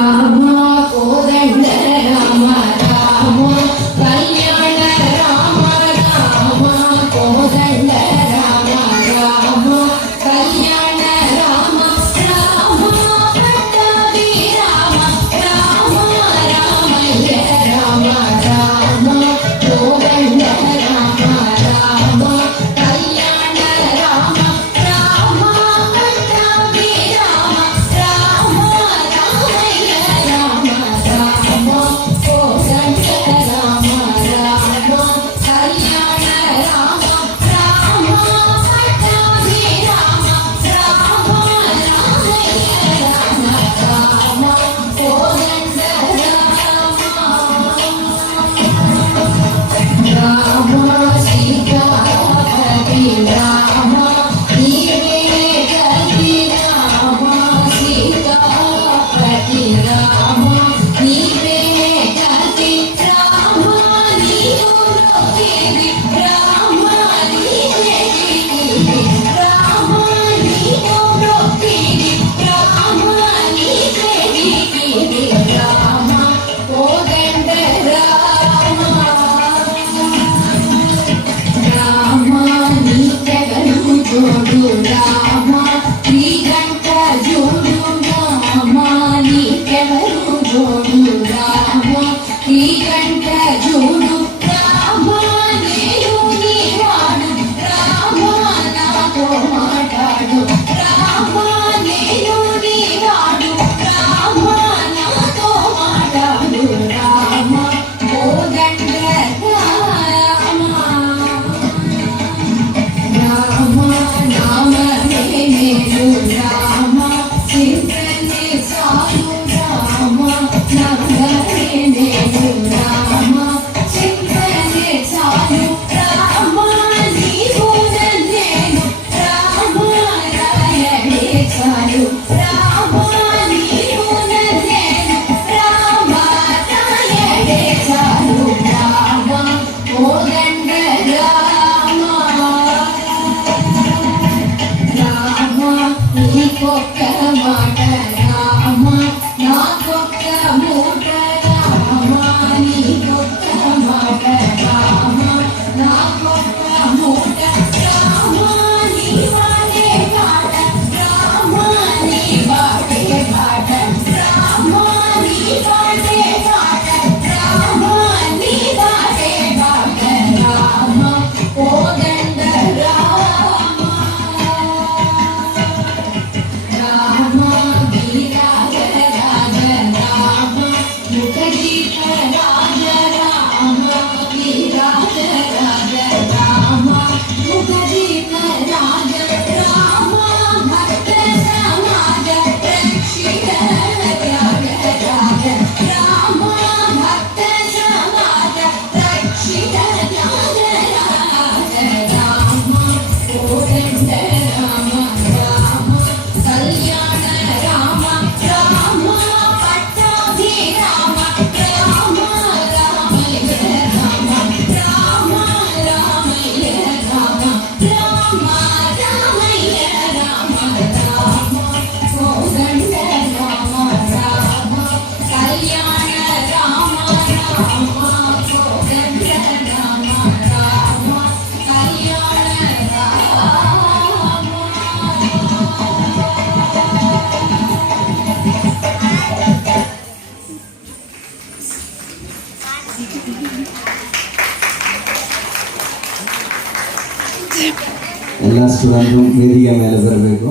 రామ కోదండ రామ రామ కళ్యాణ రామ రామ కోదండ రామ రామ కళ్యాణ రామ రామ పట్టాభి రామ రామ రామయ్య రామ రామ కోదండ రామ రామ కళ్యాణ రామ రామ పట్టాభి రామ రామ రామయ్య రామ రామ కోదండ రామ రామ కళ్యాణ రామ రామ పట్టాభి రామ రామ రామయ్య రామ రామ కోదండ రామ సీతాపతి రామ నీవే గతి రామ సీతాపతి రామ నీవే గతి రామ నీవు రొక్కిది రామ నీవే గిరిది రామ నీవు రొక్కిది రామ నీవే గిరిది రామ కోదండ రామ రామ నీకెవరు జోడు రామ శ్రీకంఠ జోడు రామ నీకెవరు జోడు రామ శ్రీకంఠ జోడు రామ నేను నీవాడు రామ నాతో మాట్లాడు రామ నేను నీవాడు రామ నాతో మాట్లాడు రామ కోదండ రామ రామ నామమే మేలు రామ చింతనే చాలు రామ నామమే మేలు రామ చింతనే చాలు రామ నీవు నన్నేను రామ రాయడే చాలు రామ నీవు నన్నేను రామ రాయడే చాలు రామ కోదండ రామ రామ నీకొక్క మాట రామ నాకొక్క మూట రామ నీకొక్క మాట రామ నాకొక్క మూట రామ నీ వాడే పాట రామ నీ వాడే పాట రామ నీ వాడే పాట రామ నీ వాడే పాట రామ కోదండ రామ రామ వీరాజ రాజ రామ ముఖజీత రాజ రామ వీరాజ రాజ రామ ముఖజీత రాజ రామ భక్త సమాజ రక్షిత త్యాగ రాజ రామ భక్త సమాజ రక్షిత త్యాగ రాజ రామ కోదండ రామ రామ కళ్యాణ రామ రామ పట్టాభి రామ రామ రామయ్య రామ రామ రామయ్య రామ రామ రామయ్య రామ రామ కోదండ రామ రామ కళ్యాణ రామ రామ కోదండ రామ రామ కళ్యాణ రామ ಎಲ್ಲ ಸ್ಟೂಡೆಂಟು ವೇದಿಕೆ ಮೇಲೆ ಬರಬೇಕು.